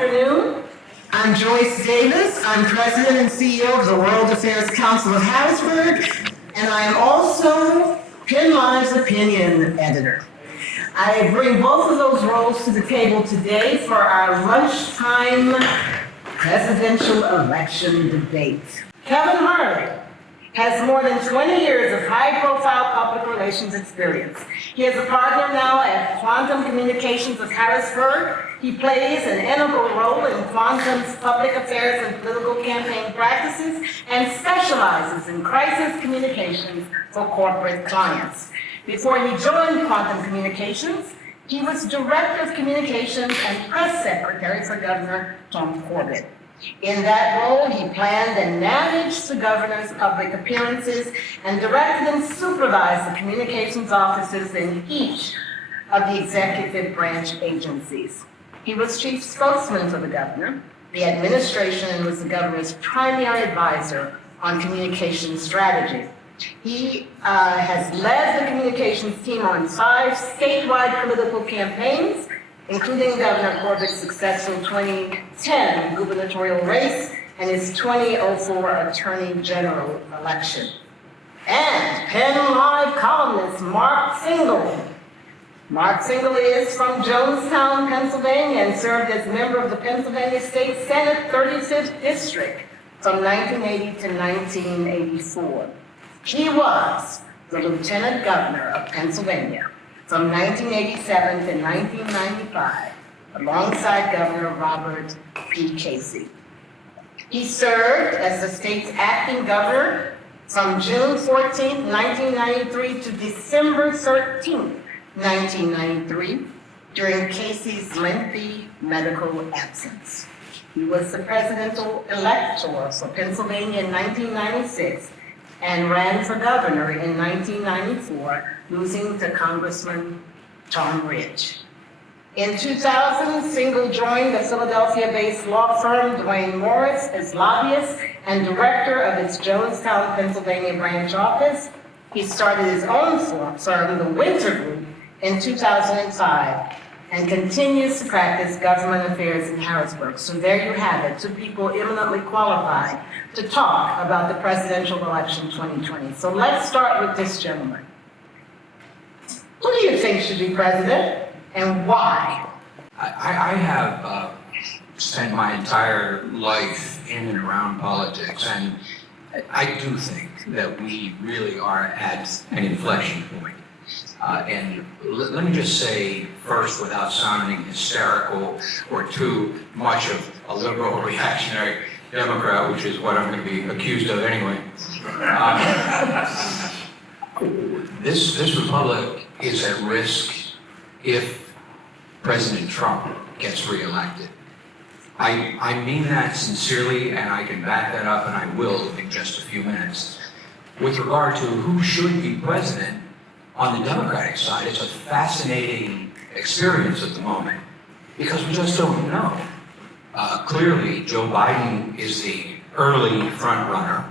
afternoon. I'm Joyce Davis. I'm President and CEO of the World Affairs Council of Harrisburg, and I am also PennLive's opinion editor. I bring both of those roles to the table today for our lunchtime presidential election debate. Kevin Harley has more than 20 years of high-profile public relations experience. He is a partner now at Quantum Communications of Harrisburg. He plays an integral role in Quantum's public affairs and political campaign practices and specializes in crisis communications for corporate clients. Before he joined Quantum Communications, he was Director of Communications and Press Secretary for Governor Tom Corbett. In that role, he planned and managed the governor's public appearances and directed and supervised the communications offices in each of the executive branch agencies. He was chief spokesman for the governor, the administration, and was the governor's primary advisor on communications strategy. He has led the communications team on 5 statewide political campaigns, including Governor Corbett's successful 2010 gubernatorial race and his 2004 Attorney General election. And PennLive columnist Mark Singel. Mark Singel is from Jonestown, Pennsylvania, and served as member of the Pennsylvania State Senate 35th District from 1980 to 1984. He was the Lieutenant Governor of Pennsylvania from 1987 to 1995, alongside Governor Robert P. Casey. He served as the state's acting governor from June 14, 1993 to December 13, 1993, during Casey's lengthy medical absence. He was the presidential elector for Pennsylvania in 1996 and ran for governor in 1994, losing to Congressman Tom Ridge. In 2000, Singel joined the Philadelphia-based law firm Duane Morris as lobbyist and director of its Jonestown, Pennsylvania branch office. He started his own firm, the Winter Group, in 2005, and continues to practice government affairs in Harrisburg. So there you have it, 2 people eminently qualified to talk about the presidential election 2020. So let's start with this gentleman. Who do you think should be president and why? I have spent my entire life in and around politics, and I do think that we really are at an inflection point. And let me just say first, without sounding hysterical or too much of a liberal reactionary Democrat, which is what I'm going to be accused of anyway. This republic is at risk if President Trump gets reelected. I mean that sincerely, and I can back that up, and I will in just a few minutes. With regard to who should be president, on the Democratic side, it's a fascinating experience at the moment because we just don't know. Clearly, Joe Biden is the early front runner.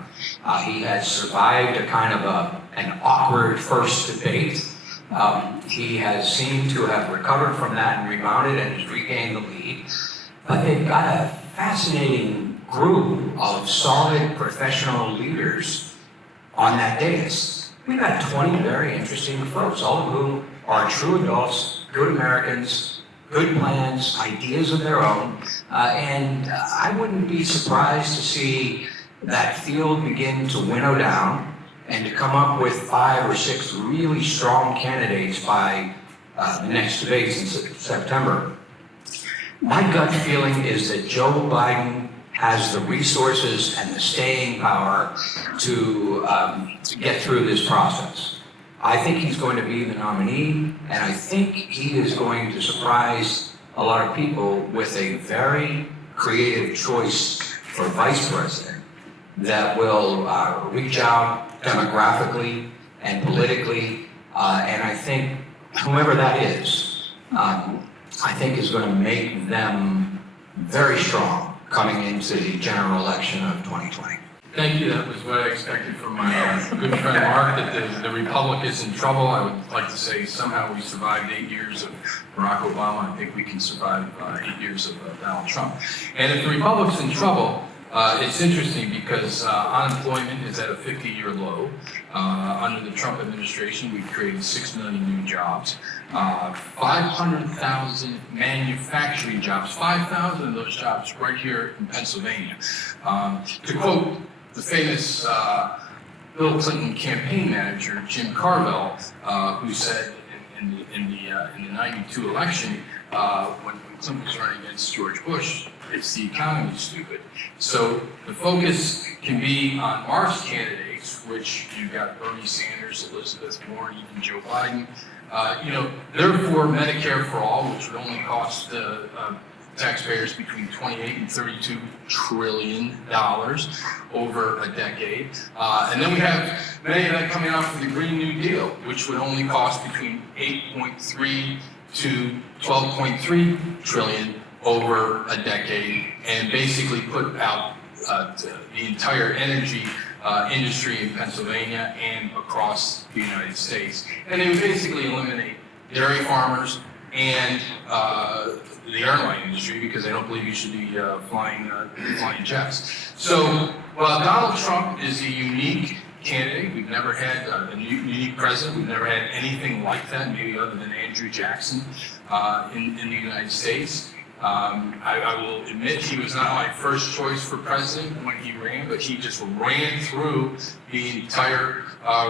He has survived a kind of an awkward first debate. He has seemed to have recovered from that and rebounded and has regained the lead. But they've got a fascinating group of solid professional leaders on that dais. We've got 20 very interesting folks, all of whom are true adults, good Americans, good plans, ideas of their own, and I wouldn't be surprised to see that field begin to winnow down and to come up with 5 or 6 really strong candidates by the next debates in September. My gut feeling is that Joe Biden has the resources and the staying power to get through this process. I think he's going to be the nominee, and I think he is going to surprise a lot of people with a very creative choice for vice president that will reach out demographically and politically, and I think whoever that is, I think is going to make them very strong coming into the general election of 2020. Thank you. That was what I expected from my good friend Mark, that the Republic is in trouble. I would like to say somehow we survived 8 years of Barack Obama. I think we can survive 8 years of Donald Trump. And if the Republic's in trouble, it's interesting because unemployment is at a 50-year low. Under the Trump administration, we've created 6 million new jobs, 500,000 manufacturing jobs, 5,000 of those jobs right here in Pennsylvania. To quote the famous Bill Clinton campaign manager, Jim Carville, who said in the 92 election, when Clinton was running against George Bush, it's the economy, stupid. So the focus can be on Mark's candidates, which you've got Bernie Sanders, Elizabeth Warren, even Joe Biden. They're for Medicare for all, which would only cost taxpayers between $28 and $32 trillion over a decade. And then we have many of them coming out for the Green New Deal, which would only cost between 8.3 to 12.3 trillion over a decade, and basically put out the entire energy industry in Pennsylvania and across the United States. And they would basically eliminate dairy farmers and the airline industry, because they don't believe you should be flying jets. So while Donald Trump is a unique candidate, we've never had a unique president, we've never had anything like that, maybe other than Andrew Jackson in the United States. I will admit he was not my first choice for president when he ran, but he just ran through the entire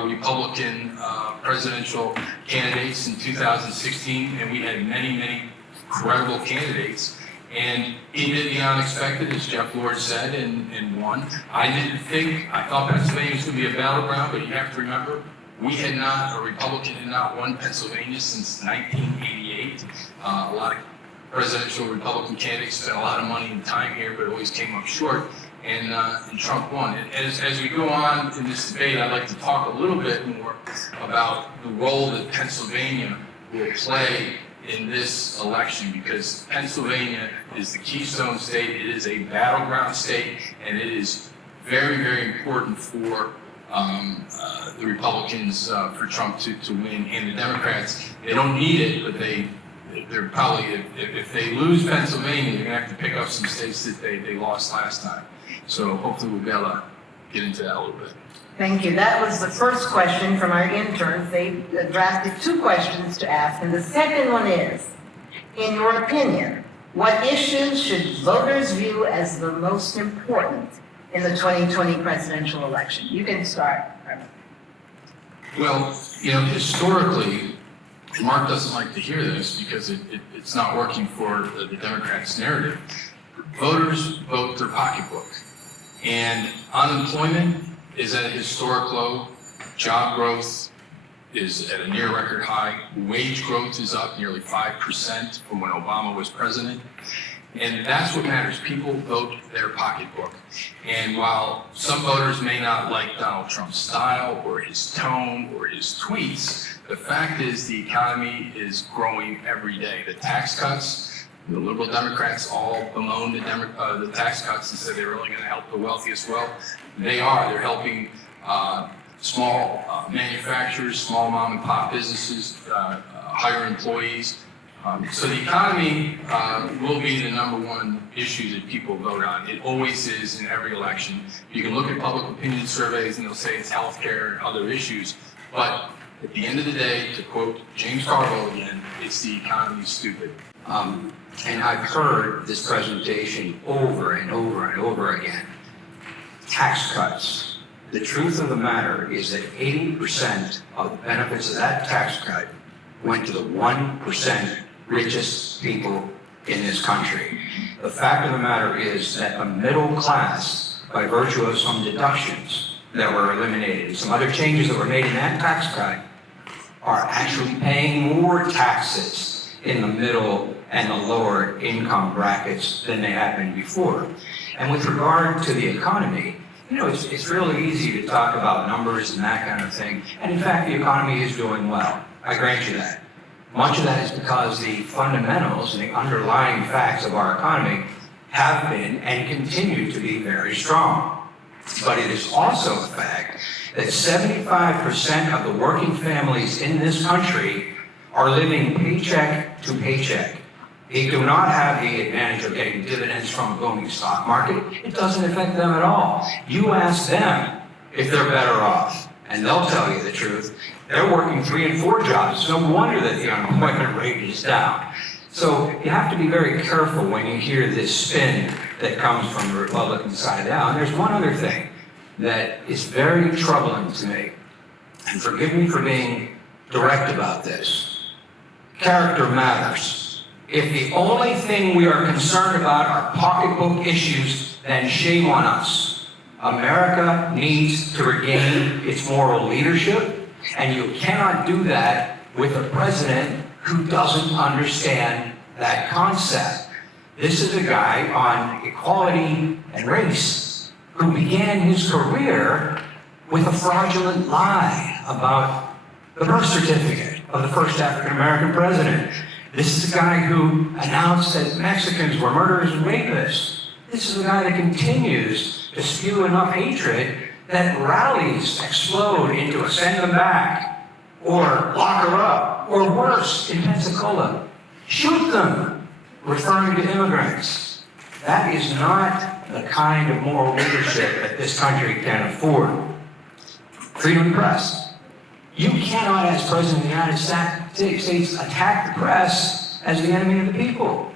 Republican presidential candidates in 2016, and we had many, many credible candidates. And he did the unexpected, as Jeff Lord said, and won. I thought Pennsylvania was going to be a battleground, but you have to remember, a Republican had not won Pennsylvania since 1988. A lot of presidential Republican candidates spent a lot of money and time here, but always came up short, and Trump won. And as we go on in this debate, I'd like to talk a little bit more about the role that Pennsylvania will play in this election, because Pennsylvania is the keystone state, it is a battleground state, and it is very, very important for the Republicans, for Trump to win, and the Democrats, they don't need it, but they're probably, if they lose Pennsylvania, they're going to have to pick up some states that they lost last time. So hopefully we'll be able to get into that a little bit. Thank you. That was the first question from our interns. They drafted 2 questions to ask, and the second one is, in your opinion, what issues should voters view as the most important in the 2020 presidential election? You can start. Well, historically, and Mark doesn't like to hear this because it's not working for the Democrats' narrative, voters vote their pocketbook. And unemployment is at a historic low, job growth is at a near record high, wage growth is up nearly 5% from when Obama was president. And that's what matters. People vote their pocketbook. And while some voters may not like Donald Trump's style or his tone or his tweets, the fact is the economy is growing every day. The tax cuts, the liberal Democrats all bemoaned the tax cuts and said they were only going to help the wealthiest. Well, they are. They're helping small manufacturers, small mom and pop businesses, hire employees. So the economy will be the #1 issue that people vote on. It always is in every election. You can look at public opinion surveys and they'll say it's healthcare and other issues. But at the end of the day, to quote James Carville again, it's the economy, stupid. And I've heard this presentation over and over and over again. Tax cuts. The truth of the matter is that 80% of the benefits of that tax cut went to the 1% richest people in this country. The fact of the matter is that the middle class, by virtue of some deductions that were eliminated, some other changes that were made in that tax cut, are actually paying more taxes in the middle and the lower income brackets than they have been before. And with regard to the economy, it's really easy to talk about numbers and that kind of thing. And in fact, the economy is doing well. I grant you that. Much of that is because the fundamentals and the underlying facts of our economy have been and continue to be very strong. But it is also a fact that 75% of the working families in this country are living paycheck to paycheck. They do not have the advantage of getting dividends from a booming stock market. It doesn't affect them at all. You ask them if they're better off, and they'll tell you the truth. They're working 3 and 4 jobs. It's no wonder that the unemployment rate is down. So you have to be very careful when you hear this spin that comes from the Republican side out. And there's one other thing that is very troubling to me, and forgive me for being direct about this. Character matters. If the only thing we are concerned about are pocketbook issues, then shame on us. America needs to regain its moral leadership, and you cannot do that with a president who doesn't understand that concept. This is a guy on equality and race who began his career with a fraudulent lie about the birth certificate of the first African-American president. This is a guy who announced that Mexicans were murderers and rapists. This is a guy that continues to spew enough hatred that rallies explode into a send them back, or lock her up, or worse, in Pensacola, shoot them, referring to immigrants. That is not the kind of moral leadership that this country can afford. Freedom of press. You cannot, as President of the United States, attack the press as the enemy of the people.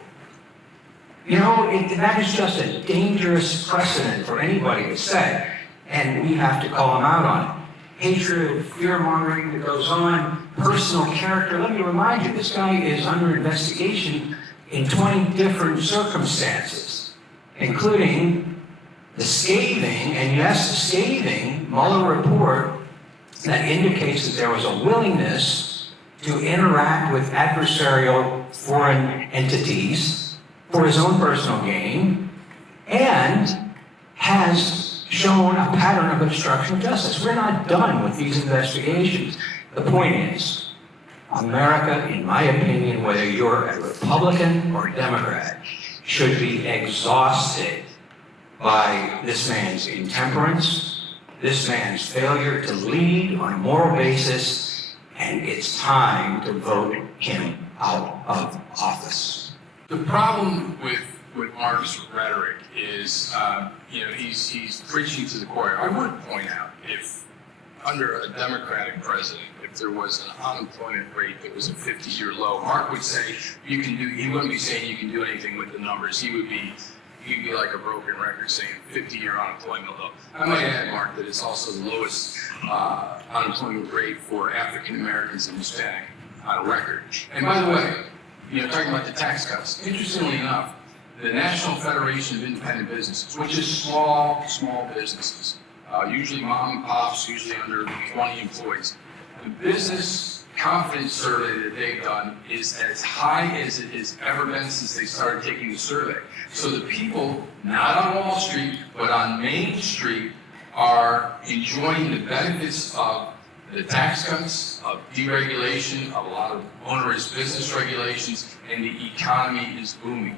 You know, that is just a dangerous precedent for anybody to set, and we have to call them out on it. Hatred, fear-mongering that goes on, personal character. Let me remind you, this guy is under investigation in 20 different circumstances, including the scathing, and yes, the scathing Mueller report that indicates that there was a willingness to interact with adversarial foreign entities for his own personal gain, and has shown a pattern of obstruction of justice. We're not done with these investigations. The point is, America, in my opinion, whether you're a Republican or a Democrat, should be exhausted by this man's intemperance, this man's failure to lead on a moral basis, and it's time to vote him out of office. The problem with Mark's rhetoric is, he's preaching to the choir. I would point out, if under a Democratic president, if there was an unemployment rate that was a 50-year low, Mark would say he wouldn't be saying you can do anything with the numbers. He'd be like a broken record saying 50-year unemployment low. I might add, Mark, that it's also the lowest unemployment rate for African Americans and Hispanic on record. And by the way, talking about the tax cuts, interestingly enough, the National Federation of Independent Businesses, which is small businesses, usually mom and pops, usually under 20 employees, the business confidence survey that they've done is as high as it has ever been since they started taking the survey. So the people, not on Wall Street, but on Main Street, are enjoying the benefits of the tax cuts, of deregulation, of a lot of onerous business regulations, and the economy is booming.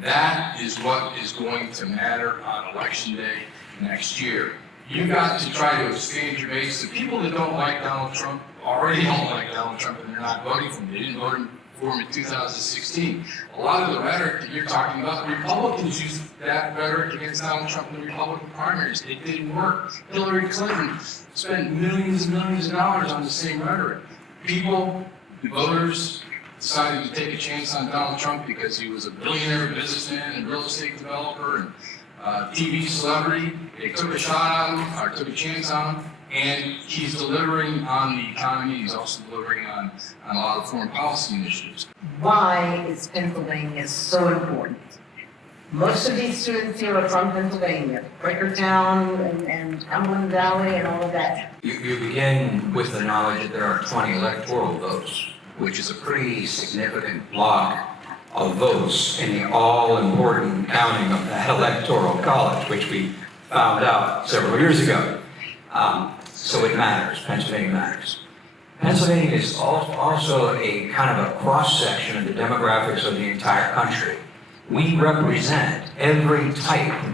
That is what is going to matter on Election Day next year. You've got to try to expand your base. The people that don't like Donald Trump already don't like Donald Trump, and they're not voting for him. They didn't vote for him in 2016. A lot of the rhetoric that you're talking about, the Republicans used that rhetoric against Donald Trump in the Republican primaries. It didn't work. Hillary Clinton spent millions and millions of dollars on the same rhetoric. People, the voters, decided to take a chance on Donald Trump because he was a billionaire businessman and real estate developer and TV celebrity. They took a shot on him, or took a chance on him, and he's delivering on the economy. He's also delivering on a lot of foreign policy initiatives. Why is Pennsylvania so important? Most of these students here are from Pennsylvania, Quakertown and Cumberland Valley and all of that. You begin with the knowledge that there are 20 electoral votes, which is a pretty significant block of votes in the all-important counting of that electoral college, which we found out several years ago. So it matters. Pennsylvania matters. Pennsylvania is also a kind of a cross-section of the demographics of the entire country. We represent every type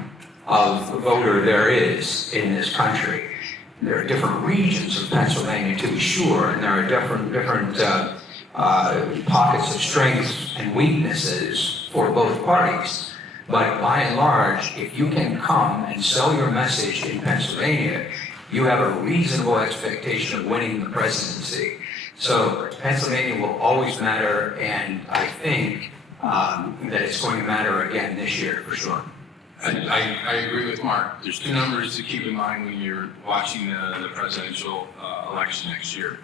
of voter there is in this country. There are different regions of Pennsylvania, to be sure, and there are different pockets of strengths and weaknesses for both parties. But by and large, if you can come and sell your message in Pennsylvania, you have a reasonable expectation of winning the presidency. So Pennsylvania will always matter, and I think that it's going to matter again this year for sure. I agree with Mark. There's two numbers to keep in mind when you're watching the presidential election next year.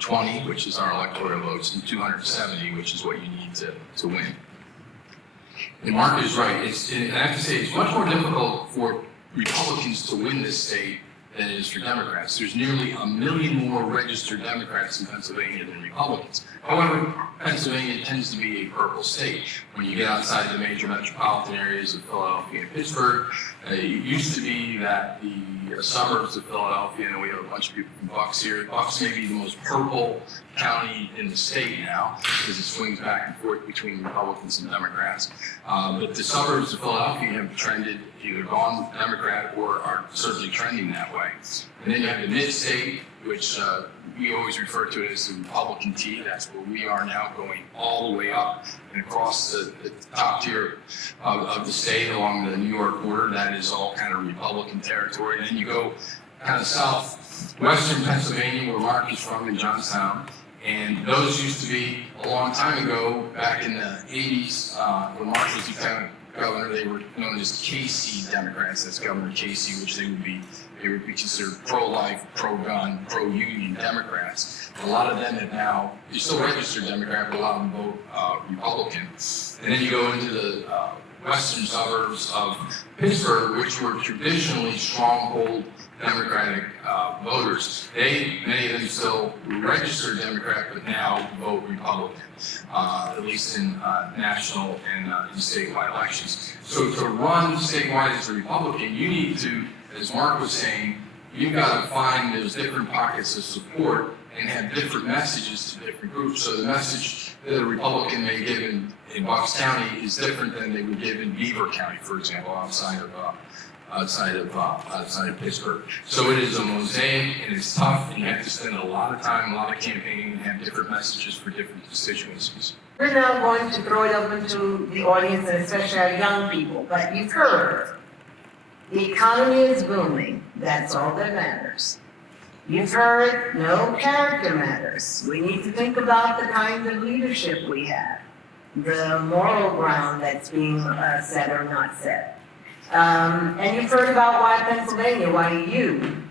20, which is our electoral votes, and 270, which is what you need to win. And Mark is right. And I have to say, it's much more difficult for Republicans to win this state than it is for Democrats. There's nearly 1 million more registered Democrats in Pennsylvania than Republicans. However, Pennsylvania tends to be a purple state. When you get outside the major metropolitan areas of Philadelphia and Pittsburgh, it used to be that the suburbs of Philadelphia, and we have a bunch of people from Bucks here. Bucks may be the most purple county in the state now, because it swings back and forth between Republicans and Democrats. But the suburbs of Philadelphia have trended, either gone Democrat or are certainly trending that way. And then you have the mid-state, which we always refer to it as the Republican T. That's where we are now, going all the way up and across the top tier of the state along the New York border. That is all kind of Republican territory. And then you go kind of southwestern Pennsylvania, where Mark is from, in Johnstown. And those used to be, a long time ago, back in the 80s, when Mark was lieutenant governor, they were known as KC Democrats. That's Governor Casey, which they would be considered pro-life, pro-gun, pro-union Democrats. A lot of them have now, they're still registered Democrat, but a lot of them vote Republican. And then you go into the western suburbs of Pittsburgh, which were traditionally stronghold Democratic voters. Many of them still registered Democrat, but now vote Republican, at least in national and statewide elections. So to run statewide as a Republican, you need to, as Mark was saying, you've got to find those different pockets of support and have different messages to different groups. So the message that a Republican may give in Bucks County is different than they would give in Beaver County, for example, outside of Pittsburgh. So it is a mosaic, and it's tough, and you have to spend a lot of time, a lot of campaigning, and have different messages for different constituencies. We're now going to throw it open to the audience, and especially our young people. But you've heard, the economy is booming. That's all that matters. You've heard, no character matters. We need to think about the kind of leadership we have, the moral ground that's being set or not set. And you've heard about why Pennsylvania, why you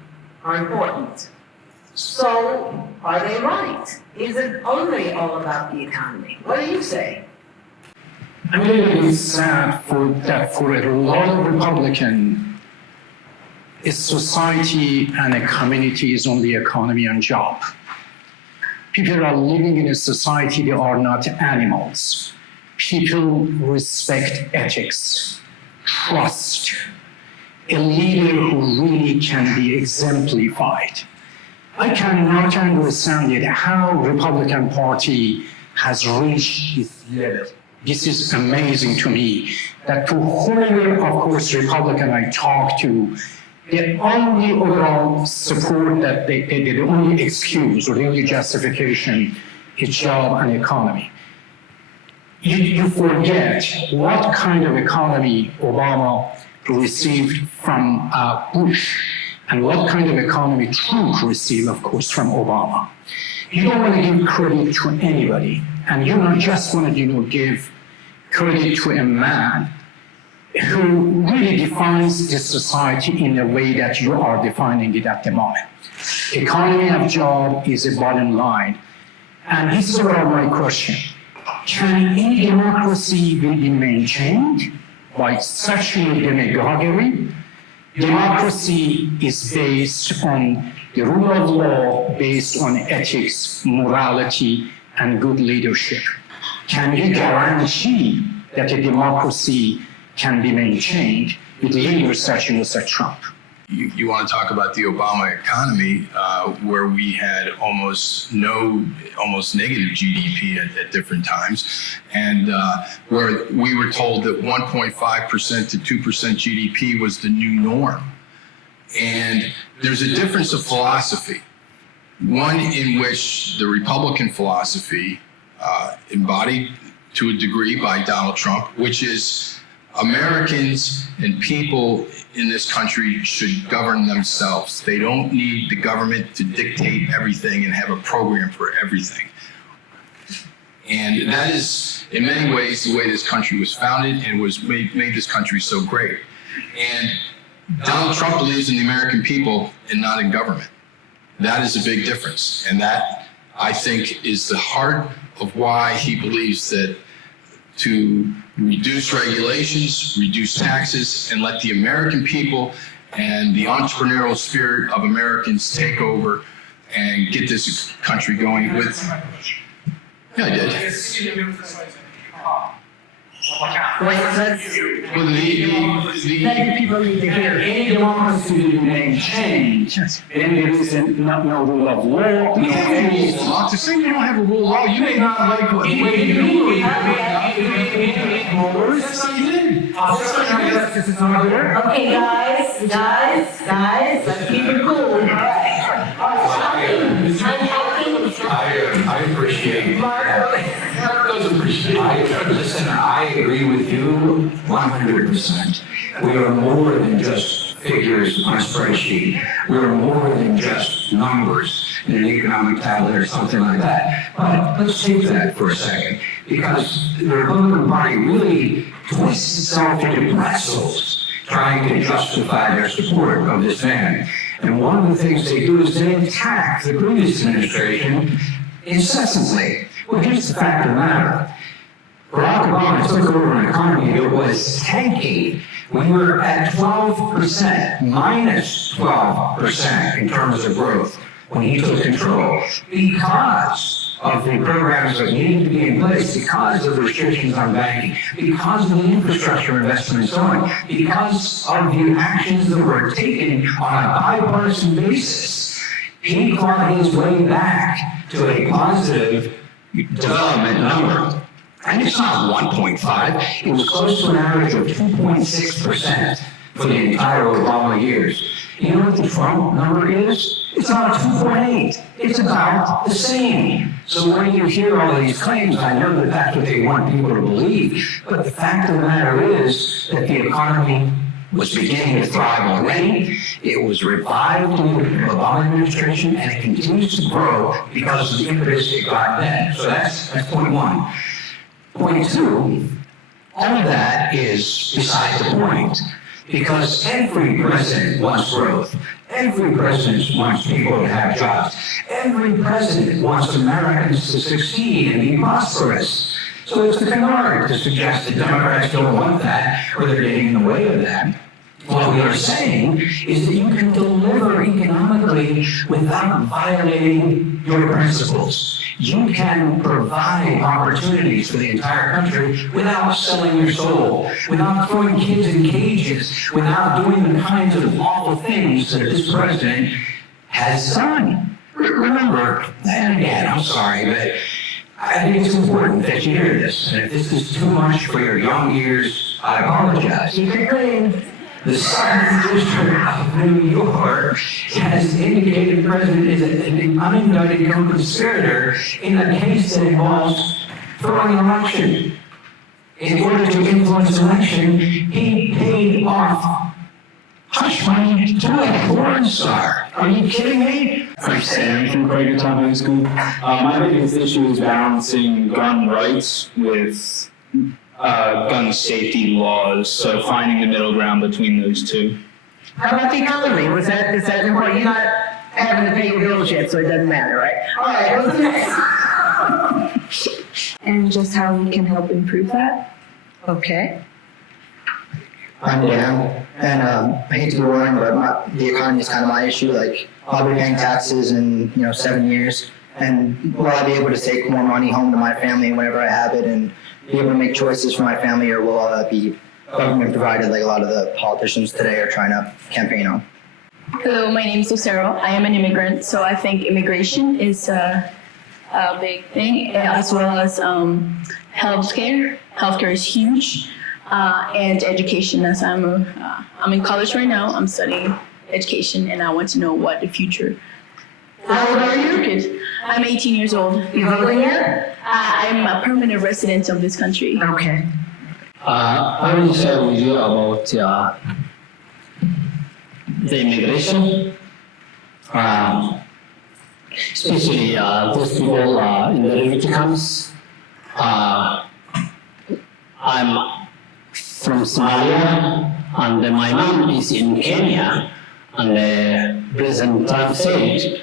are important. So, are they right? Is it only all about the economy? What do you say? I'm really sad that for a lot of Republicans, a society and a community is only economy and job. People are living in a society, they are not animals. People respect ethics, trust, a leader who really can be exemplified. I cannot understand it, how Republican Party has reached this level. This is amazing to me, that to whoever, of course, Republican I talk to, the only overall support that the only excuse or the only justification is job and economy. You forget what kind of economy Obama received from Bush and what kind of economy Trump received, of course, from Obama. You don't want to give credit to anybody, and you don't just want to, give credit to a man who really defines the society in a way that you are defining it at the moment. Economy of job is a bottom line. And this is what my question. Can any democracy will be maintained by such a demagoguery? Democracy is based on the rule of law, based on ethics, morality, and good leadership. Can you guarantee that a democracy can be maintained with leaders such as Trump? you want to talk about the Obama economy, where we had almost negative GDP at different times, and where we were told that 1.5% to 2% GDP was the new norm. And there's a difference of philosophy. One in which the Republican philosophy, embodied to a degree by Donald Trump, which is Americans and people in this country should govern themselves. They don't need the government to dictate everything and have a program for everything. And that is, in many ways, the way this country was founded and was made this country so great. And Donald Trump believes in the American people and not in government. That is a big difference. And that, I think, is the heart of why he believes that to reduce regulations, reduce taxes, and let the American people and the entrepreneurial spirit of Americans take over and get this country going with. Yeah, I did. Well, That people need to hear. Any democracy will remain changed. Then there is no rule of law. To say you don't have a rule of law, you may not like what the way you do it. Okay, guys, let's keep it cool. I appreciate listen, I agree with you 100%. We are more than just figures on a spreadsheet. We are more than just numbers in an economic tablet or something like that. But let's take that for a second, because the Republican Party really twists itself into pretzels trying to justify their support of this man. And one of the things they do is they attack the previous administration incessantly. Well, here's the fact of the matter. Barack Obama took over an economy that was tanking. We were at 12%, minus 12% in terms of growth when he took control, because of the programs that needed to be in place, because of the restrictions on banking, because of the infrastructure investment and so on, because of the actions that were taken on a bipartisan basis. He clawed his way back to a positive development number. And it's not 1.5, it was close to an average of 2.6% for the entire Obama years. You know what the Trump number is? It's about 2.8. It's about the same. So when you hear all these claims, I know that that's what they want people to believe, but the fact of the matter is that the economy was beginning to thrive already. It was revived in the Obama administration, and it continues to grow because of the impetus it got then. So that's point one. Point two, all of that is beside the point, because every president wants growth. Every president wants people to have jobs. Every president wants Americans to succeed and be prosperous. So it's the canard to suggest that Democrats don't want that, or they're getting in the way of that. What we are saying is that you can deliver economically without violating your principles. You can provide opportunities for the entire country without selling your soul, without throwing kids in cages, without doing the kinds of awful things that this president has done. Remember, and again, I'm sorry, but I think it's important that you hear this. And if this is too much for your young ears, I apologize. Keep it clean. The Southern District of New York has indicated the president is an unindicted co-conspirator in a case that involves throwing an election. In order to influence an election, he paid off hush money to a porn star. Are you kidding me? Sam from Craig Top High School. My biggest issue is balancing gun rights with gun safety laws, so finding the middle ground between those two. How about the economy? Is that important? You're not having to pay your bills yet, so it doesn't matter, right? All right, what's the next? And just how we can help improve that. Okay. I'm Dan, and I hate to be boring, but the economy is kind of my issue. Like, I'll be paying taxes in 7 years, and will I be able to take more money home to my family whenever I have it, and be able to make choices for my family, or will all that be government provided like a lot of the politicians today are trying to campaign on? Hello, my name is Lucero. I am an immigrant, so I think immigration is a big thing, as well as healthcare. Healthcare is huge, and education. As I'm in college right now, I'm studying education, and I want to know what the future. How old are you? I'm 18 years old. You voting yet? I'm a permanent resident of this country. Okay. I will share with you about the immigration, especially those people in the refugee camps. I'm from Somalia, and my mom is in Kenya, and President Trump said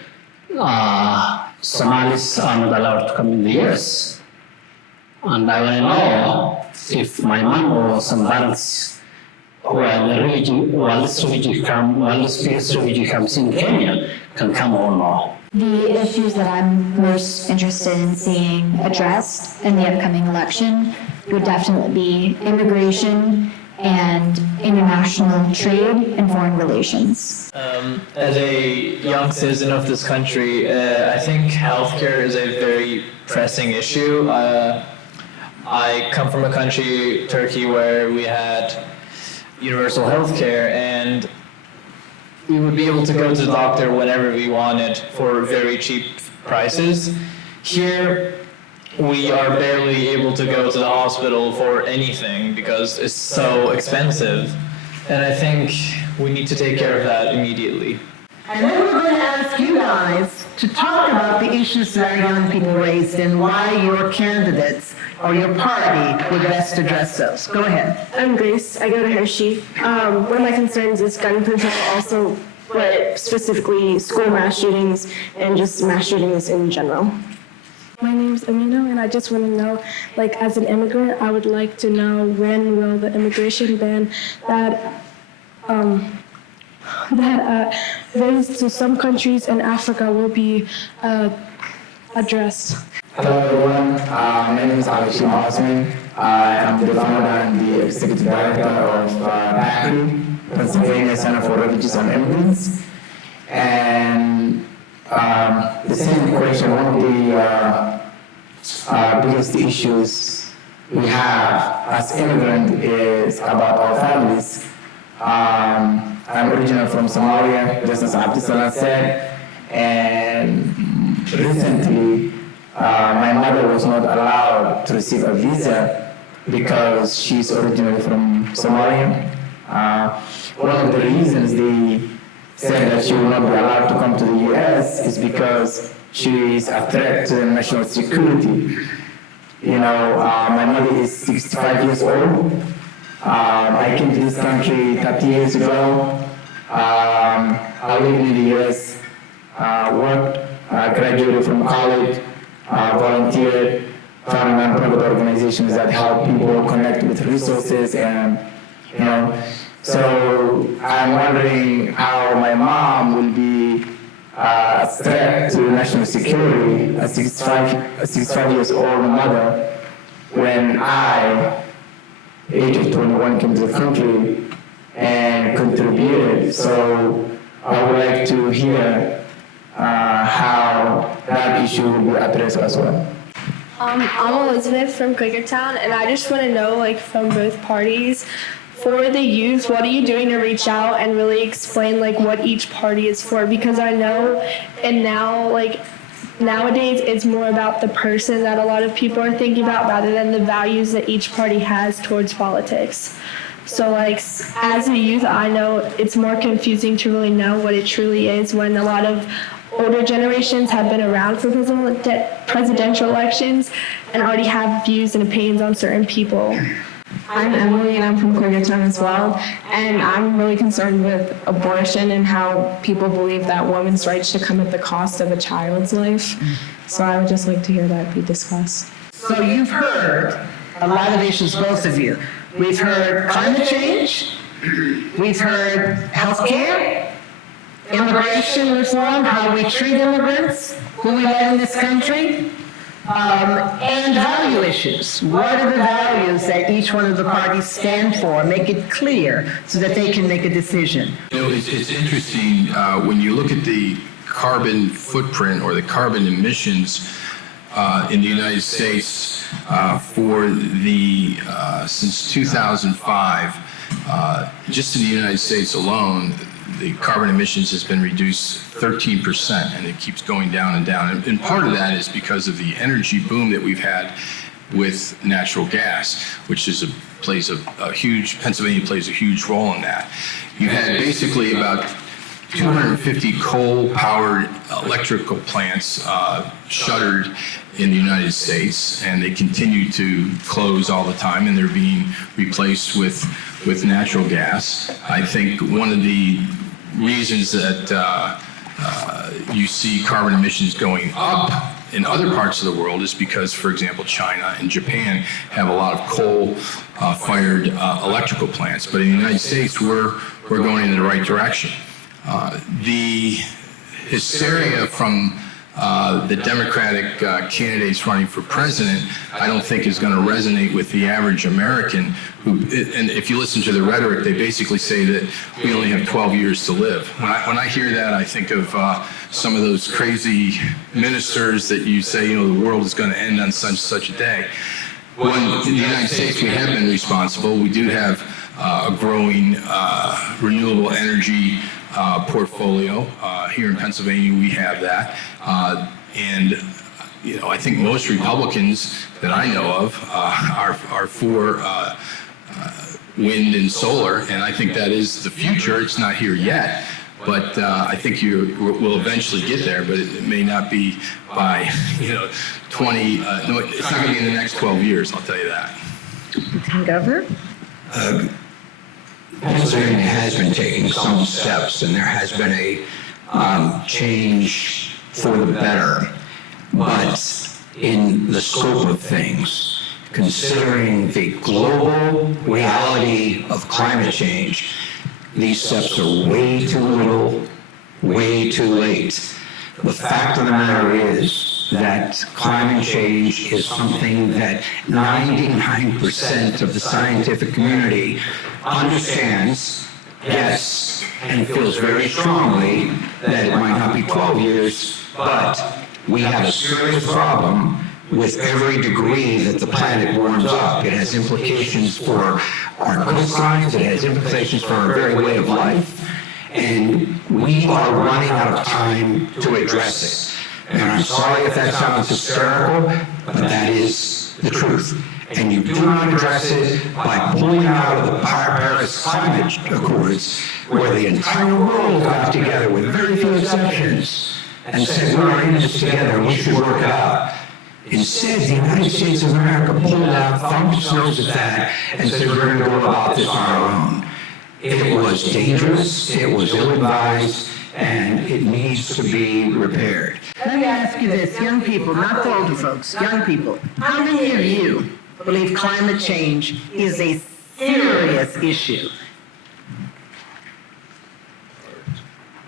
Somalis are not allowed to come in the US. And I want to know if my mom or some parents who are in the refugee, while this refugee comes in Kenya, can come or not. The issues that I'm most interested in seeing addressed in the upcoming election would definitely be immigration and international trade and foreign relations. As a young citizen of this country, I think healthcare is a very pressing issue. I come from a country, Turkey, where we had universal healthcare, and we would be able to go to the doctor whenever we wanted for very cheap prices. Here, we are barely able to go to the hospital for anything because it's so expensive. And I think we need to take care of that immediately. And then we're going to ask you guys to talk about the issues that our young people raised and why your candidates or your party would best address those. Go ahead. I'm Grace. I go to Hershey. One of my concerns is gun control also, but specifically school mass shootings and just mass shootings in general. My name's Amino, and I just want to know, like, as an immigrant, I would like to know when will the immigration ban that raised to some countries in Africa will be addressed. Hello everyone, my name is Alex Osman. I am the founder and the executive director of PACRI, Pennsylvania Center for Refugees and Immigrants. And the same question, one of the biggest issues we have as immigrants is about our families. I'm originally from Somalia, just as Abdulsalam said, and recently my mother was not allowed to receive a visa because she's originally from Somalia. One of the reasons they said that she will not be allowed to come to the US is because she is a threat to the national security. You know, my mother is 65 years old. I came to this country 30 years ago. I lived in the US, worked, graduated from college, volunteered, found non-profit organizations that help people connect with resources, and you know. So I'm wondering how my mom will be a threat to national security, a 65 years old mother, when I, age of 21, came to the country and contributed. So I would like to hear how that issue will be addressed as well. I'm Elizabeth from Quakertown, and I just want to know, like, from both parties, for the youth, what are you doing to reach out and really explain, like, what each party is for? Because I know, and now, like, nowadays it's more about the person that a lot of people are thinking about rather than the values that each party has towards politics. So, like, as a youth, I know it's more confusing to really know what it truly is when a lot of older generations have been around for presidential elections and already have views and opinions on certain people. I'm Emily, and I'm from Quakertown as well, and I'm really concerned with abortion and how people believe that women's rights should come at the cost of a child's life. So I would just like to hear that be discussed. So you've heard a lot of issues, both of you. We've heard climate change, we've heard healthcare, immigration reform, how we treat immigrants, who we let in this country. And value issues. What are the values that each one of the parties stand for? Make it clear so that they can make a decision. You know, it's interesting when you look at the carbon footprint or the carbon emissions in the United States for the since 2005, just in the United States alone, the carbon emissions has been reduced 13%, and it keeps going down and down. And part of that is because of the energy boom that we've had with natural gas, which is Pennsylvania plays a huge role in that. You had basically about 250 coal-powered electrical plants shuttered in the United States, and they continue to close all the time, and they're being replaced with natural gas. I think one of the reasons that you see carbon emissions going up in other parts of the world is because, for example, China and Japan have a lot of coal-fired electrical plants. But in the United States, we're going in the right direction. The hysteria from the Democratic candidates running for president, I don't think is going to resonate with the average American who, and if you listen to the rhetoric, they basically say that we only have 12 years to live. When I hear that, I think of some of those crazy ministers that you say, you know, the world is going to end on such a day. When in the United States we have been responsible, we do have a growing renewable energy portfolio. Here in Pennsylvania, we have that. And you know, I think most Republicans that I know of are for wind and solar, and I think that is the future. It's not here yet, but I think you will eventually get there, but it may not be by, 20, no, it's not going to be in the next 12 years, I'll tell you that. Governor? Pennsylvania has been taking some steps, and there has been a change for the better. But in the scope of things, considering the global reality of climate change, these steps are way too little, way too late. The fact of the matter is that climate change is something that 99% of the scientific community understands, gets, and feels very strongly that it might not be 12 years, but we have a serious problem with every degree that the planet warms up. It has implications for our coastlines, it has implications for our very way of life, and we are running out of time to address it. And I'm sorry if that sounds hysterical, but that is the truth. And you do not address it by pulling out of the Paris Climate Accords, where the entire world got together with very few exceptions and said, we're in this together and we should work it out. Instead, the United States of America pulled out, thumbed its nose at that, and said, we're going to go about this on our own. It was dangerous, it was ill-advised, and it needs to be repaired. Let me ask you this, young people, not the older folks, young people, how many of you believe climate change is a serious issue?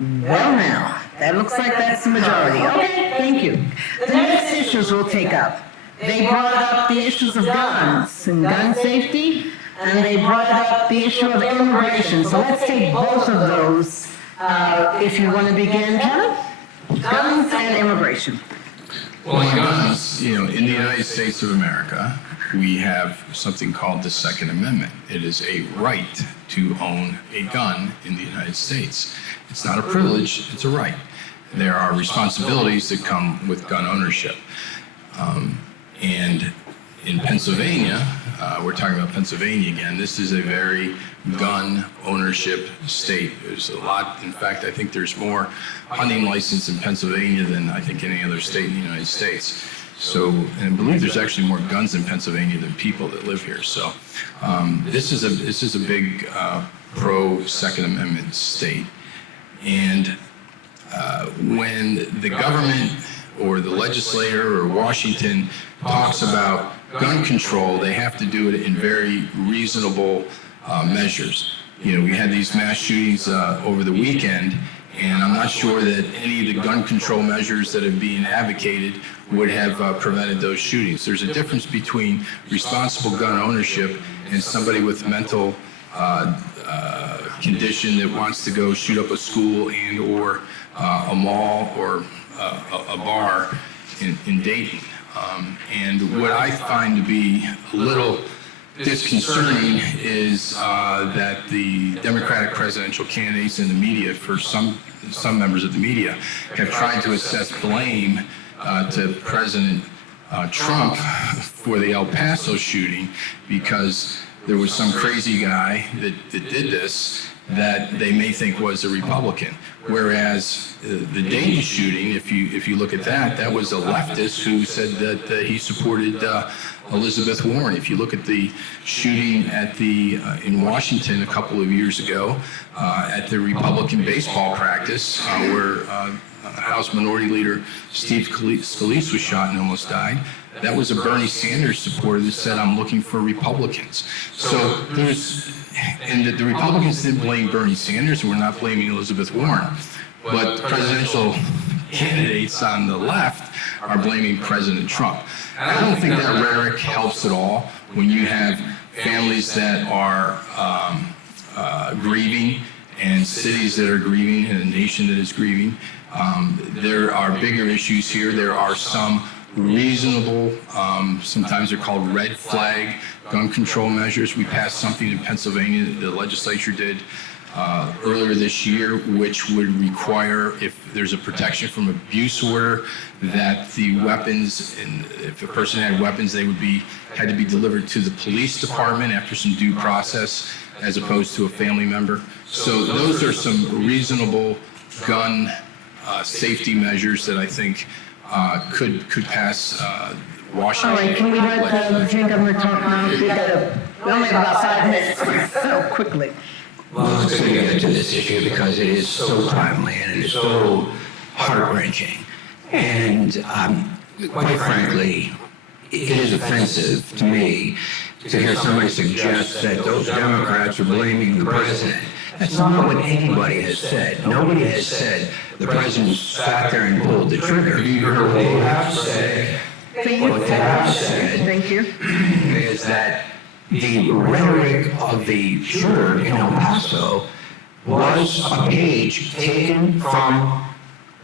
Well now, that looks like that's the majority. Okay, thank you. The next issues we'll take up. They brought up the issues of guns and gun safety, and they brought up the issue of immigration. So let's take both of those. If you want to begin, Kevin? Guns and immigration. Well, on guns, in the United States of America, we have something called the Second Amendment. It is a right to own a gun in the United States. It's not a privilege, it's a right. There are responsibilities that come with gun ownership. And in Pennsylvania, we're talking about Pennsylvania again, this is a very gun ownership state. There's a lot, in fact, I think there's more hunting license in Pennsylvania than I think any other state in the United States. So, and I believe there's actually more guns in Pennsylvania than people that live here. So this is a big pro-Second Amendment state. And when the government or the legislator or Washington talks about gun control, they have to do it in very reasonable measures. We had these mass shootings over the weekend, And I'm not sure that any of the gun control measures that are being advocated would have prevented those shootings. There's a difference between responsible gun ownership and somebody with mental condition that wants to go shoot up a school and or a mall or a bar in Dayton. And what I find to be a little disconcerting is that the Democratic presidential candidates in the media, for some members of the media, have tried to assess blame to President Trump for the El Paso shooting because there was some crazy guy that did this that they may think was a Republican. Whereas the Dayton shooting, if you look at that, that was a leftist who said that he supported Elizabeth Warren. If you look at the shooting at in Washington a couple of years ago at the Republican baseball practice where House Minority Leader Steve Scalise was shot and almost died, that was a Bernie Sanders supporter that said, "I'm looking for Republicans." So the Republicans didn't blame Bernie Sanders, and we're not blaming Elizabeth Warren. But presidential candidates on the left are blaming President Trump. And I don't think that rhetoric helps at all when you have families that are grieving and cities that are grieving and a nation that is grieving. There are bigger issues here. There are some reasonable, sometimes they're called red flag gun control measures. We passed something in Pennsylvania, the legislature did earlier this year, which would require, if there's a protection from abuse order, that the weapons, and if a person had weapons, they had to be delivered to the police department after some due process, as opposed to a family member. So those are some reasonable gun safety measures that I think could pass Washington. All right, can we let the drink governor talk now? We only have about 5 minutes, so quickly. Well, let's go together to this issue because it is so timely and it is so heart-wrenching. And quite frankly, it is offensive to me to hear somebody suggest that those Democrats are blaming the president. That's not what anybody has said. Nobody has said the president sat there and pulled the trigger. You heard what they have said. What they have said is that the rhetoric of the shooter in El Paso was a page taken from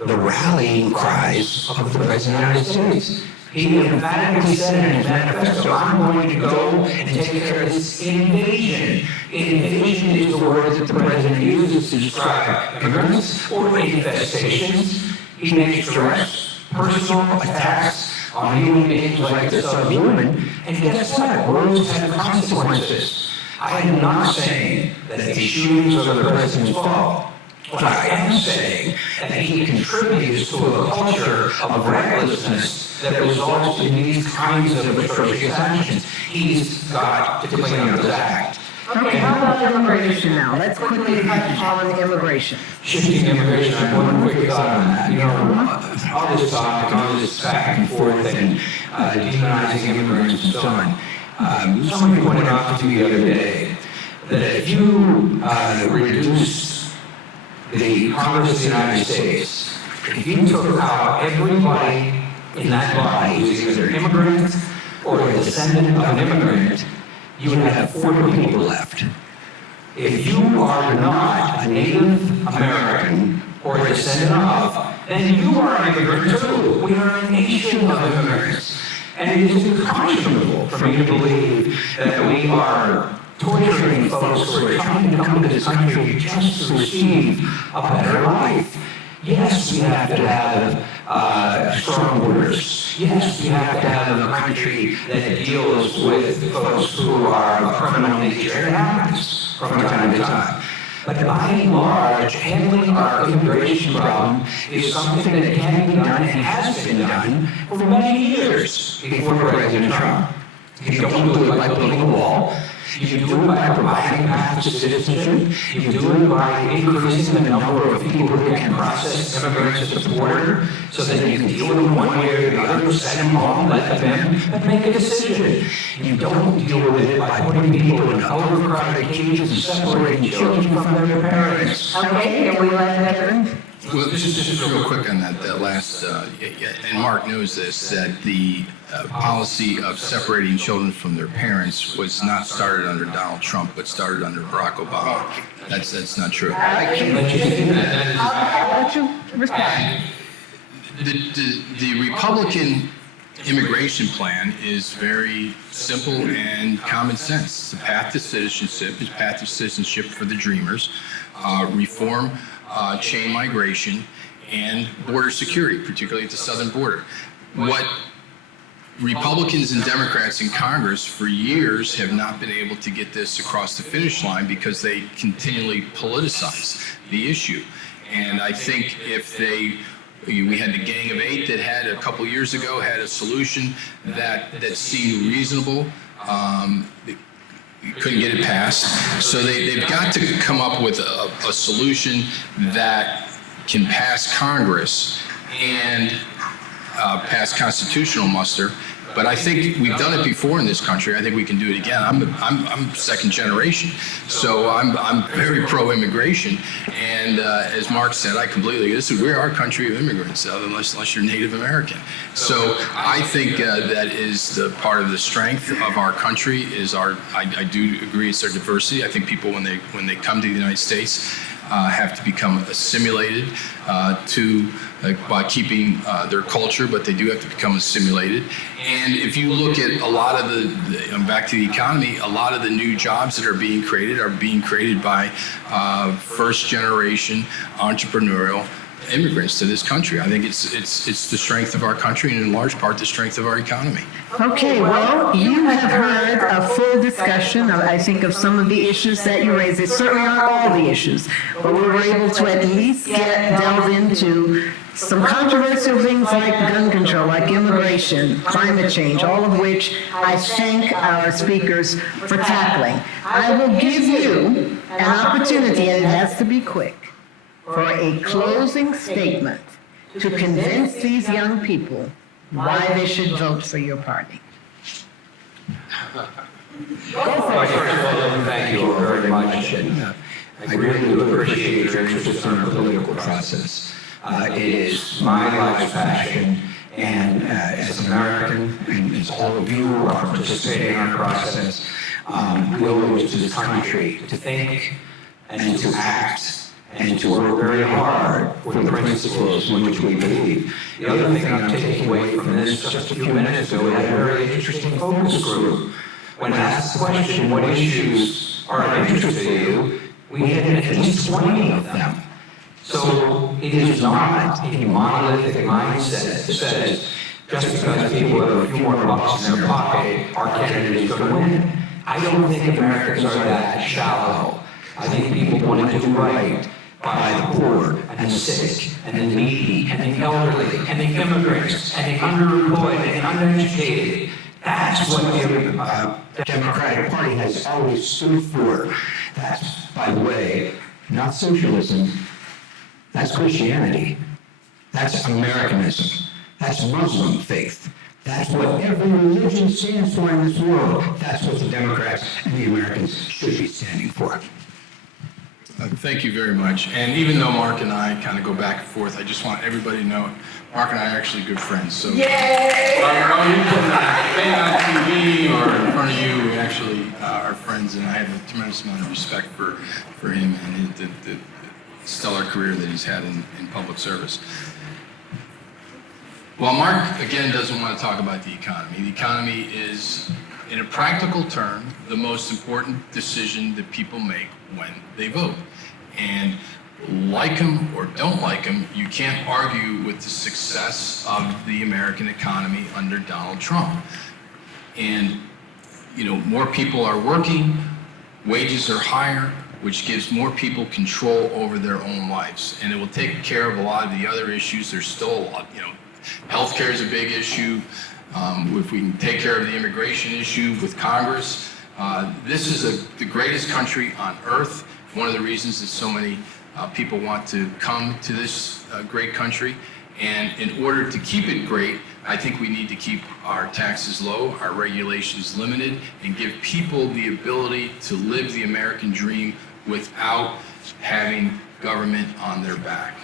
the rallying cries of the President of the United States. He emphatically said in his manifesto, "I'm going to go and take care of this invasion." Invasion is the word that the president uses to describe immigrants or infestations. He makes direct personal attacks on human beings like they're subhuman, and guess what? Words have consequences. I am not saying that these shootings are the president's fault, but I am saying that he contributes to a culture of recklessness that results in these kinds of atrocious actions. He's got to clean up his act. Okay, how about immigration now? Let's quickly touch on immigration. Shifting immigration, I have one quick thought on that. You know, all this talk and all this back and forth and demonizing immigrants and so on. Somebody pointed out to me the other day that if you reduce the Congress of the United States, if you took out everybody in that body who's either an immigrant or a descendant of an immigrant, you would have 40 people left. If you are not a Native American or a descendant of, then you are an immigrant too. We are a nation of immigrants. And it is unconscionable for me to believe that we are torturing folks who are trying to come to this country just to receive a better life. Yes, we have to have strong borders. Yes, we have to have a country that deals with folks who are of criminal nature. It happens from time to time. But by and large, handling our immigration problem is something that can be done and has been done for many years before President Trump. You don't do it by building a wall. You can do it by providing paths to citizenship. You can do it by increasing the number of people who can process immigrants at the border so that you can deal with them one way or the other, send them home, let them in, and make a decision. You don't deal with it by putting people in overcrowded cages and separating children from their parents. Okay, and we let Heather. Well, just real quick on that last, and Mark knows this, that the policy of separating children from their parents was not started under Donald Trump, but started under Barack Obama. That's not true. I can't let you do that. I'll let you respond. The Republican immigration plan is very simple and common sense. The path to citizenship is path to citizenship for the dreamers, reform chain migration, and border security, particularly at the southern border. What Republicans and Democrats in Congress for years have not been able to get this across the finish line because they continually politicize the issue. And I think if we had the Gang of Eight that had a couple years ago had a solution that seemed reasonable. Couldn't get it passed. So they've got to come up with a solution that can pass Congress and pass constitutional muster. But I think we've done it before in this country. I think we can do it again. I'm second generation, so I'm very pro-immigration. And as Mark said, I completely. We're our country of immigrants, unless you're Native American. So I think that is the part of the strength of our country. I do agree it's our diversity. I think people when they come to the United States have to become assimilated by keeping their culture, but they do have to become assimilated. And if you look at a lot of back to the economy, a lot of the new jobs that are being created by first-generation entrepreneurial immigrants to this country. I think it's the strength of our country and in large part the strength of our economy. Okay, well, you have heard a full discussion, I think, of some of the issues that you raised. It's certainly not all the issues, but we were able to at least delve into some controversial things like gun control, like immigration, climate change, all of which I thank our speakers for tackling. I will give you an opportunity, and it has to be quick, for a closing statement to convince these young people why they should vote for your party. First of all, thank you all very much. And, I really do appreciate your interest in our political process. It is my life's passion, and as an American, and as all of you are participating in our process, we owe it to this country to think and to act and to work very hard for the principles in which we believe. The other thing I'm taking away from this, just a few minutes ago, we had a very interesting focus group. When asked the question, what issues are of interest to you, we had at least 20 of them. So it is not a monolithic mindset that says, just because people have a few more bucks in their pocket, our candidate is going to win. I don't think Americans are that shallow. I think people want to do right by the poor and the sick and the needy and the elderly and the immigrants and the underemployed and the uneducated. That's what the Democratic Party has always stood for. That's, by the way, not socialism. That's Christianity. That's Americanism. That's Muslim faith. That's what every religion stands for in this world. That's what the Democrats and the Americans should be standing for. Thank you very much. And even though Mark and I kind of go back and forth, I just want everybody to know Mark and I are actually good friends. So, maybe on TV or in front of you, we actually are friends, and I have a tremendous amount of respect for him and the stellar career that he's had in public service. While Mark, again, doesn't want to talk about the economy is, in a practical term, the most important decision that people make when they vote. And like him or don't like him, you can't argue with the success of the American economy under Donald Trump. And, more people are working, wages are higher, which gives more people control over their own lives. And it will take care of a lot of the other issues. There's still a lot, healthcare is a big issue. If we can take care of the immigration issue with Congress, This is the greatest country on earth. One of the reasons that so many people want to come to this great country. And in order to keep it great, I think we need to keep our taxes low, our regulations limited, and give people the ability to live the American dream without having government on their back.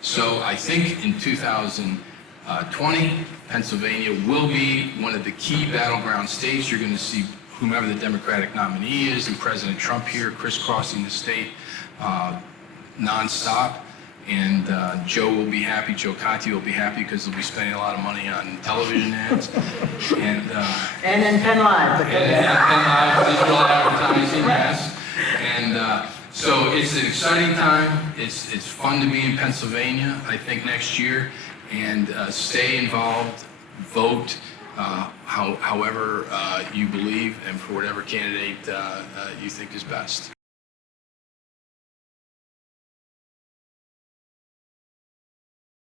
So I think in 2020, Pennsylvania will be one of the key battleground states. You're going to see whomever the Democratic nominee is and President Trump here crisscrossing the state nonstop. And Joe will be happy, Joe Conti will be happy because they'll be spending a lot of money on television ads. And then PennLive. And PennLive, digital advertising, yes. And so it's an exciting time. It's fun to be in Pennsylvania, I think, next year. And stay involved, vote however you believe and for whatever candidate you think is best.